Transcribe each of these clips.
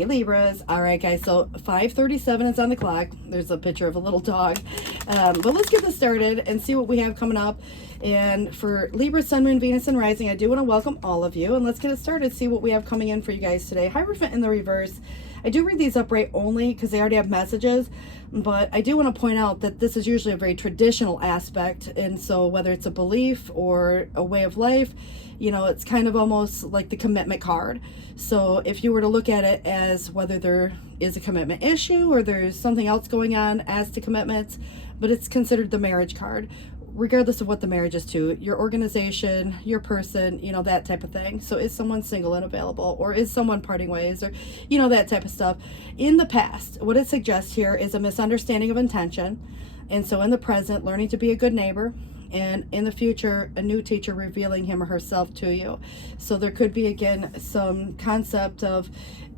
Hey Libras. All right, guys, so 5:37 is on the clock. There's a picture of a little dog. But let's get this started and see what we have coming up. And for Libra, Sun, Moon, Venus, and Rising, I do want to welcome all of you. And let's get it started, see what we have coming in for you guys today. Hierophant in the reverse. I do read these upright only because they already have messages. But I do want to point out that this is usually a very traditional aspect. And so whether it's a belief or a way of life, you know, it's kind of almost like the commitment card. So if you were to look at it as whether there is a commitment issue or there's something else going on as to commitments, but it's considered the marriage card, regardless of what the marriage is to, your organization, your person, you know, that type of thing. So is someone single and available, or is someone parting ways, or, you know, that type of stuff. In the past, what it suggests here is a misunderstanding of intention. And so in the present, learning to be a good neighbor. And in the future, a new teacher revealing him or herself to you. So there could be, again, some concept of,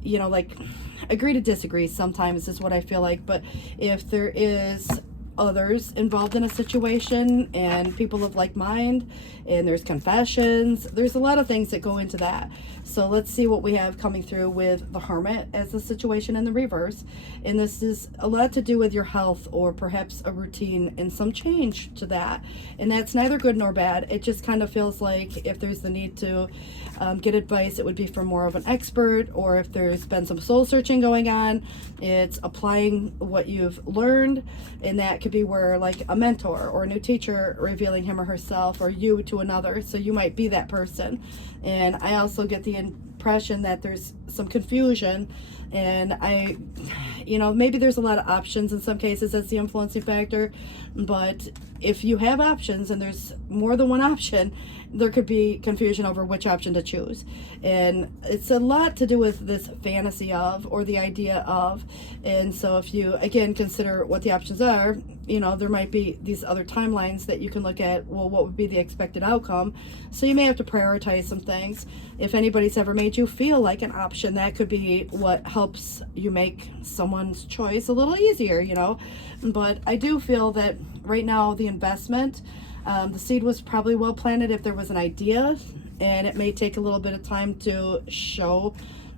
you know, like agree to disagree sometimes is what I feel like. But if there is others involved in a situation and people of like mind, and there's confessions, there's a lot of things that go into that. So let's see what we have coming through with the Hermit as the situation in the reverse. And this is a lot to do with your health, or perhaps a routine and some change to that. And that's neither good nor bad. It just kind of feels like if there's the need to get advice, it would be from more of an expert, or if there's been some soul searching going on, it's applying what you've learned. And that could be where like a mentor or a new teacher revealing him or herself, or you to another. So you might be that person. And I also get the impression that there's some confusion, and you know, maybe there's a lot of options in some cases. That's the influencing factor. But if you have options and there's more than one option, there could be confusion over which option to choose. And it's a lot to do with this fantasy of, or the idea of. And so if you, again, consider what the options are, you know, there might be these other timelines that you can look at. Well, what would be the expected outcome? So you may have to prioritize some things. If anybody's ever made you feel like an option, that could be what helps you make someone's choice a little easier, you know. But I do feel that right now the investment, the seed was probably well planted if there was an idea, and it may take a little bit of time to show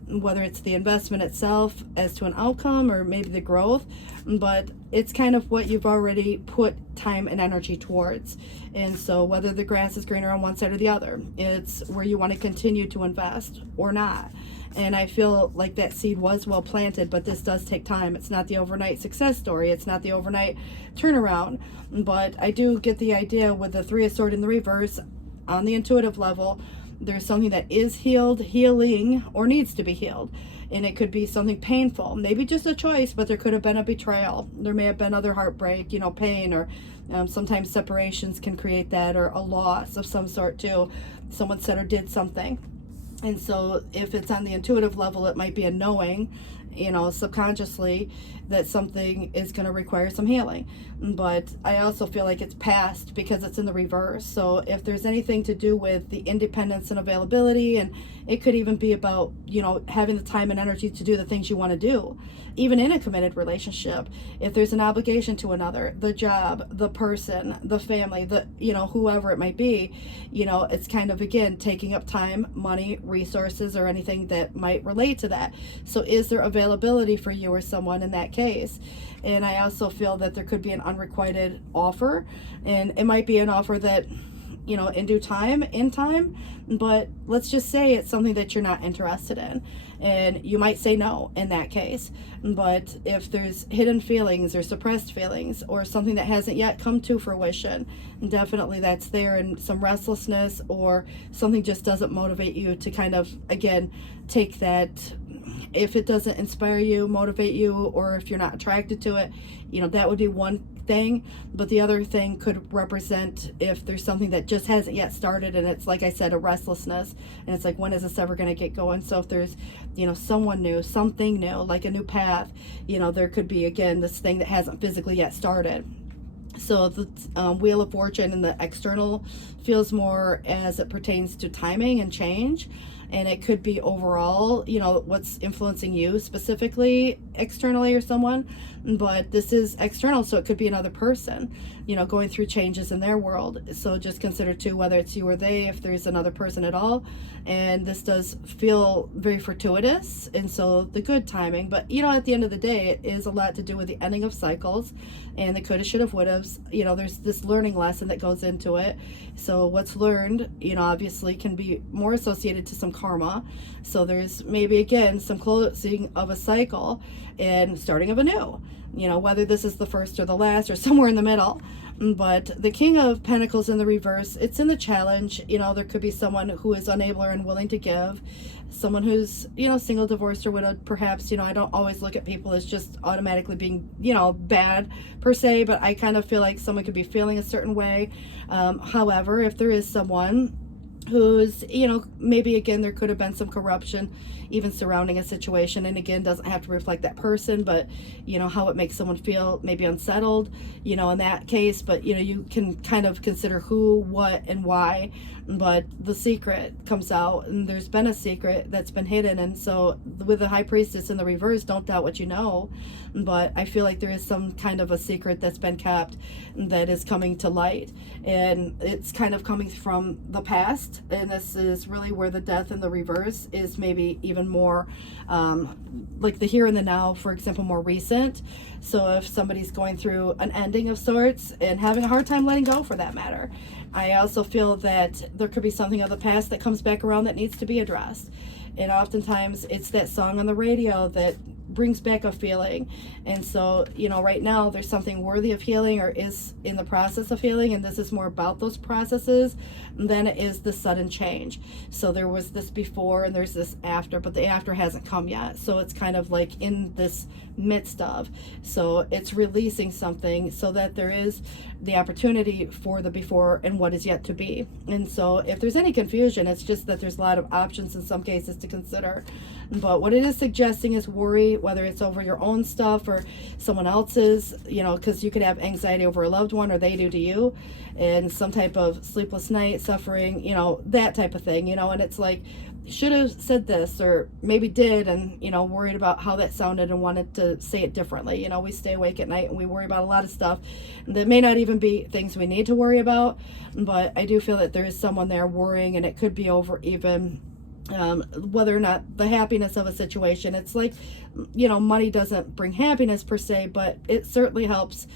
whether it's the investment itself as to an outcome or maybe the growth, but it's kind of what you've already put time and energy towards. And so whether the grass is greener on one side or the other, it's where you want to continue to invest or not. And I feel like that seed was well planted, but this does take time. It's not the overnight success story. It's not the overnight turnaround. But I do get the idea with the Three of Swords in the reverse, on the intuitive level, there's something that is healing, or needs to be healed. And it could be something painful, maybe just a choice, but there could have been a betrayal. There may have been other heartbreak, you know, pain, or sometimes separations can create that, or a loss of some sort too. Someone said or did something. And so if it's on the intuitive level, it might be a knowing, you know, subconsciously, that something is going to require some healing. But I also feel like it's past because it's in the reverse. So if there's anything to do with the independence and availability, and it could even be about, you know, having the time and energy to do the things you want to do, even in a committed relationship. If there's an obligation to another, the job, the person, the family, the, you know, whoever it might be, you know, it's kind of, again, taking up time, money, resources, or anything that might relate to that. So is there availability for you or someone in that case? And I also feel that there could be an unrequited offer, and it might be an offer that, you know, in due time, in time, but let's just say it's something that you're not interested in, and you might say no in that case. But if there's hidden feelings or suppressed feelings, or something that hasn't yet come to fruition, definitely that's there, and some restlessness, or something just doesn't motivate you to kind of, again, take that. If it doesn't inspire you, motivate you, or if you're not attracted to it, you know, that would be one thing. But the other thing could represent if there's something that just hasn't yet started, and it's, like I said, a restlessness, and it's like, when is this ever going to get going? So if there's, you know, someone new, something new, like a new path, you know, there could be, again, this thing that hasn't physically yet started. So the Wheel of Fortune in the external feels more as it pertains to timing and change. and it could be overall, what's influencing you specifically externally or someone, but this is external, so it could be another person, going through changes in their world. So just consider too whether it's you or they, if there's another person at all. And this does feel very fortuitous, and so the good timing, but at the end of the day, it is a lot to do with the ending of cycles and the coulda, shoulda, wouldas. There's this learning lesson that goes into it. So what's learned, obviously can be more associated to some karma. So there's maybe again some closing of a cycle and starting of a new, whether this is the first or the last or somewhere in the middle. But the King of Pentacles in the reverse, it's in the challenge. There could be someone who is unable or unwilling to give, someone who's, single, divorced, or widowed, perhaps. I don't always look at people as just automatically being, bad per se, but I kind of feel like someone could be feeling a certain way. However, if there is someone who's, maybe again, there could have been some corruption even surrounding a situation, and again, doesn't have to reflect that person, but how it makes someone feel maybe unsettled, in that case. But you can kind of consider who, what, and why. But the secret comes out, and there's been a secret that's been hidden. And so with the High Priestess in the reverse, don't doubt what you know. But I feel like there is some kind of a secret that's been kept that is coming to light, and it's kind of coming from the past. And this is really where the Death in the reverse is maybe even more like the here and the now, for example, more recent. So if somebody's going through an ending of sorts and having a hard time letting go, for that matter, I also feel that there could be something of the past that comes back around that needs to be addressed. And oftentimes it's that song on the radio that brings back a feeling. And so, right now there's something worthy of healing or is in the process of healing. And this is more about those processes than it is the sudden change. So there was this before and there's this after, but the after hasn't come yet. So it's kind of like in this midst of. So it's releasing something so that there is the opportunity for the before and what is yet to be. And so if there's any confusion, it's just that there's a lot of options in some cases to consider. But what it is suggesting is worry, whether it's over your own stuff or someone else's, because you could have anxiety over a loved one or they do to you, and some type of sleepless night, suffering, that type of thing, and it's like, should have said this or maybe did, and worried about how that sounded and wanted to say it differently. We stay awake at night and we worry about a lot of stuff that may not even be things we need to worry about. But I do feel that there is someone there worrying, and it could be over even whether or not the happiness of a situation. It's like, money doesn't bring happiness per se, but it certainly helps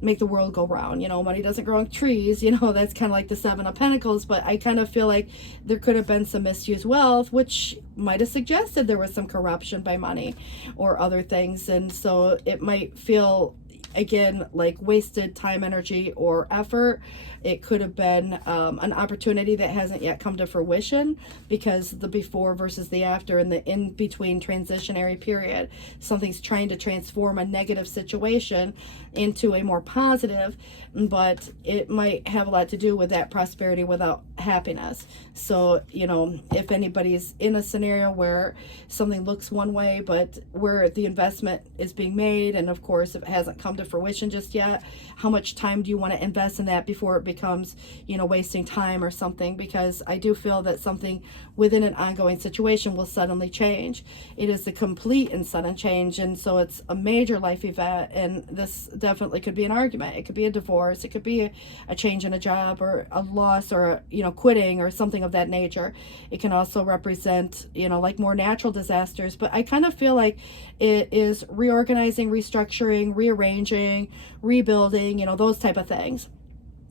make the world go round. Money doesn't grow on trees, that's kind of like the Seven of Pentacles. But I kind of feel like there could have been some misused wealth, which might have suggested there was some corruption by money or other things. And so it might feel, again, like wasted time, energy, or effort. It could have been an opportunity that hasn't yet come to fruition, because the before versus the after and the in-between transitionary period, something's trying to transform a negative situation into a more positive, but it might have a lot to do with that prosperity without happiness. So, if anybody's in a scenario where something looks one way, but where the investment is being made, and of course, if it hasn't come to fruition just yet, how much time do you want to invest in that before it becomes, wasting time or something? Because I do feel that something within an ongoing situation will suddenly change. It is a complete and sudden change, and so it's a major life event. And this definitely could be an argument. It could be a divorce. It could be a change in a job, or a loss, or quitting, or something of that nature. It can also represent, like more natural disasters. But I kind of feel like it is reorganizing, restructuring, rearranging, rebuilding, those type of things.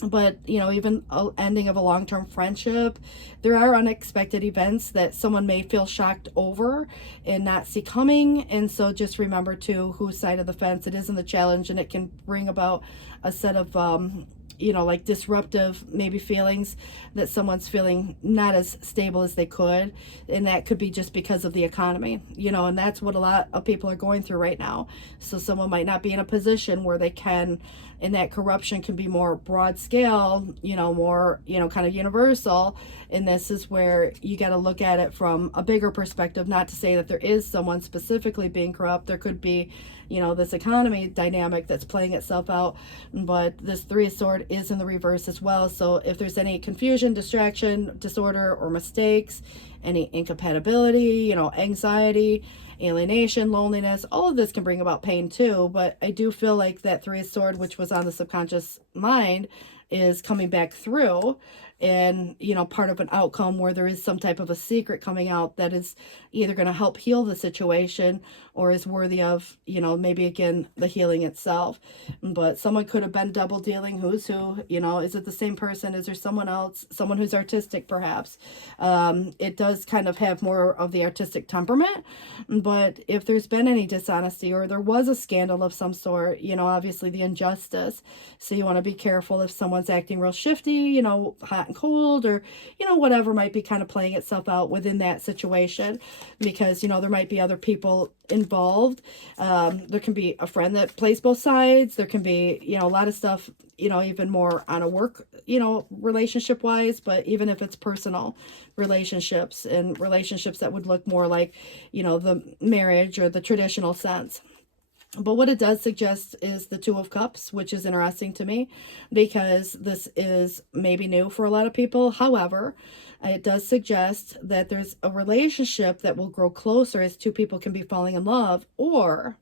But even an ending of a long-term friendship, there are unexpected events that someone may feel shocked over and not see coming. And so just remember too whose side of the fence it is in the challenge, and it can bring about a set of like disruptive maybe feelings that someone's feeling not as stable as they could. And that could be just because of the economy, and that's what a lot of people are going through right now. So someone might not be in a position where they can, and that corruption can be more broad scale, more, kind of universal. And this is where you got to look at it from a bigger perspective, not to say that there is someone specifically being corrupt. There could be, this economy dynamic that's playing itself out. But this Three of Swords card is in the reverse as well. So if there's any confusion, distraction, disorder, or mistakes, any incompatibility, anxiety, alienation, loneliness, all of this can bring about pain too. But I do feel like that Three of Swords, which was on the subconscious mind, is coming back through, and part of an outcome where there is some type of a secret coming out that is either going to help heal the situation or is worthy of maybe again the healing itself. But someone could have been double dealing. Who's who? Is it the same person? Is there someone else, someone who's artistic perhaps? It does kind of have more of the artistic temperament. But if there's been any dishonesty or there was a scandal of some sort, obviously the injustice, so you want to be careful if someone's acting real shifty, hot and cold, or whatever might be kind of playing itself out within that situation, because there might be other people involved. There can be a friend that plays both sides. There can be a lot of stuff, even more on a work relationship wise, but even if it's personal relationships and relationships that would look more like the marriage or the traditional sense. But what it does suggest is the Two of Cups, which is interesting to me because this is maybe new for a lot of people. However, it does suggest that there's a relationship that will grow closer as two people can be falling in love, or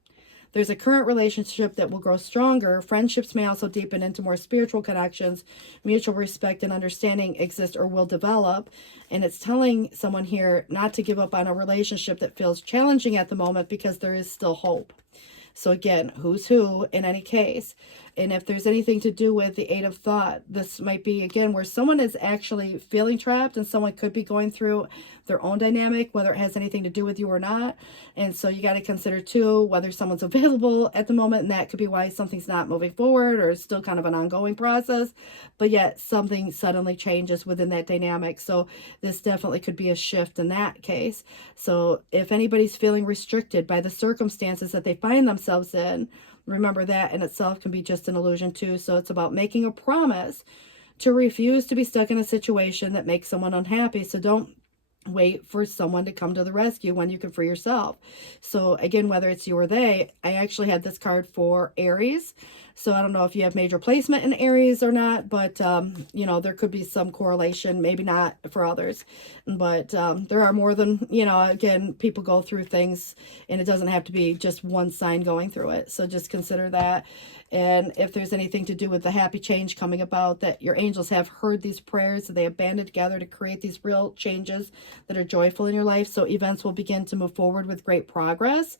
there's a current relationship that will grow stronger. Friendships may also deepen into more spiritual connections. Mutual respect and understanding exist or will develop. And it's telling someone here not to give up on a relationship that feels challenging at the moment because there is still hope. So again, who's who in any case. And if there's anything to do with the Eight of Thought, this might be, again, where someone is actually feeling trapped and someone could be going through their own dynamic, whether it has anything to do with you or not. And so you got to consider, too, whether someone's available at the moment. And that could be why something's not moving forward or it's still kind of an ongoing process. But yet something suddenly changes within that dynamic. So this definitely could be a shift in that case. So if anybody's feeling restricted by the circumstances that they find themselves in, remember that in itself can be just an illusion too. So it's about making a promise to refuse to be stuck in a situation that makes someone unhappy. So don't wait for someone to come to the rescue when you can free yourself. So again, whether it's you or they, I actually had this card for Aries. So I don't know if you have major placement in Aries or not, but, there could be some correlation, maybe not for others, but there are more than, again, people go through things and it doesn't have to be just one sign going through it. So just consider that. And if there's anything to do with the happy change coming about, that your angels have heard these prayers, that they have banded together to create these real changes that are joyful in your life. So events will begin to move forward with great progress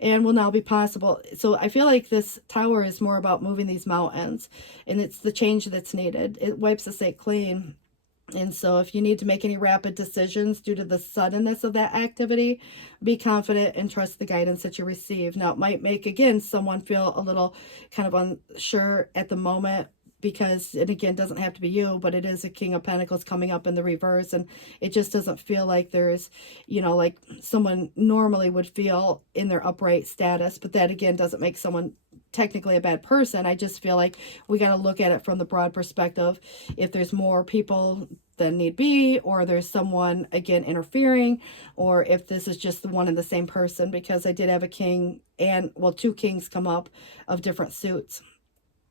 and will now be possible. So I feel like this tower is more about moving these mountains, and it's the change that's needed. It wipes the slate clean. And so if you need to make any rapid decisions due to the suddenness of that activity, be confident and trust the guidance that you receive. Now, it might make, again, someone feel a little kind of unsure at the moment because, and again, doesn't have to be you, but it is a King of Pentacles coming up in the reverse. And it just doesn't feel like there's, like someone normally would feel in their upright status. But that, again, doesn't make someone technically a bad person. I just feel like we got to look at it from the broad perspective. If there's more people than need be, or there's someone again interfering, or if this is just the one and the same person, because I did have a king and, well, two kings come up of different suits.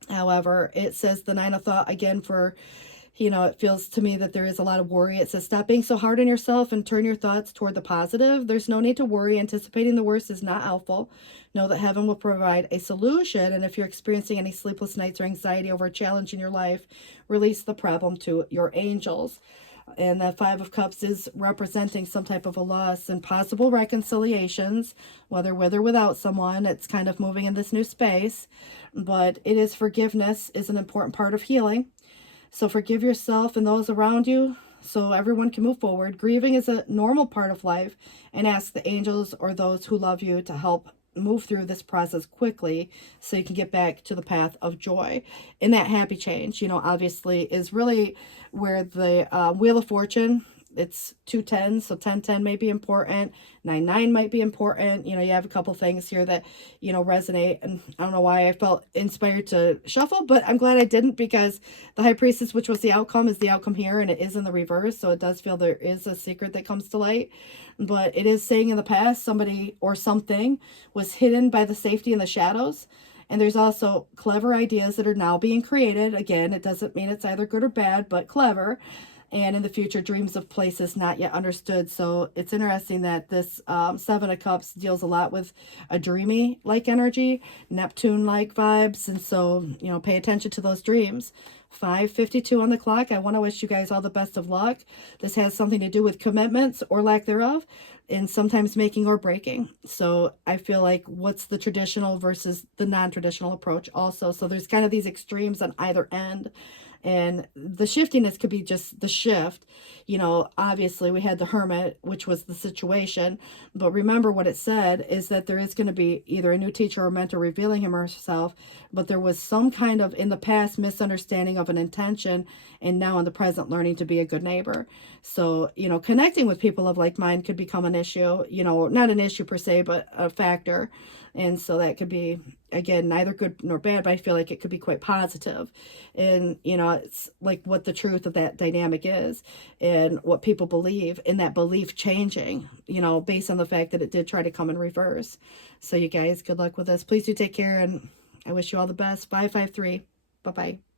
However, it says the Nine of Thought again for, it feels to me that there is a lot of worry. It says, stop being so hard on yourself and turn your thoughts toward the positive. There's no need to worry. Anticipating the worst is not helpful. Know that heaven will provide a solution. And if you're experiencing any sleepless nights or anxiety over a challenge in your life, release the problem to your angels. And the Five of Cups is representing some type of a loss and possible reconciliations, whether with or without someone. It's kind of moving in this new space. But it is forgiveness is an important part of healing. So forgive yourself and those around you so everyone can move forward. Grieving is a normal part of life, and ask the angels or those who love you to help move through this process quickly so you can get back to the path of joy. And that happy change, obviously is really where the Wheel of Fortune, it's 2 10s, so 10-10 may be important, 9-9 might be important. You have a couple things here that resonate, and I don't know why I felt inspired to shuffle, but I'm glad I didn't, because the High Priestess, which was the outcome, is the outcome here, and it is in the reverse, so it does feel there is a secret that comes to light. But it is saying in the past somebody or something was hidden by the safety in the shadows, And there's also clever ideas that are now being created. Again, it doesn't mean it's either good or bad, but clever. And in the future, dreams of places not yet understood. So it's interesting that this Seven of Cups deals a lot with a dreamy like energy, Neptune like vibes. And so, pay attention to those dreams. 5:52 on the clock. I want to wish you guys all the best of luck. This has something to do with commitments or lack thereof, and sometimes making or breaking. So I feel like what's the traditional versus the non-traditional approach also. So there's kind of these extremes on either end. And the shiftiness could be just the shift. Obviously we had the Hermit, which was the situation. But remember what it said is that there is going to be either a new teacher or mentor revealing him or herself. But there was some kind of, in the past, misunderstanding of an intention. And now in the present, learning to be a good neighbor. So, connecting with people of like mind could become an issue. Not an issue per se, but a factor. And so that could be, again, neither good nor bad, but I feel like it could be quite positive. And, it's like what the truth of that dynamic is and what people believe, and that belief changing, based on the fact that it did try to come in reverse. So you guys, good luck with this. Please do take care, and I wish you all the best. 553. Bye-bye.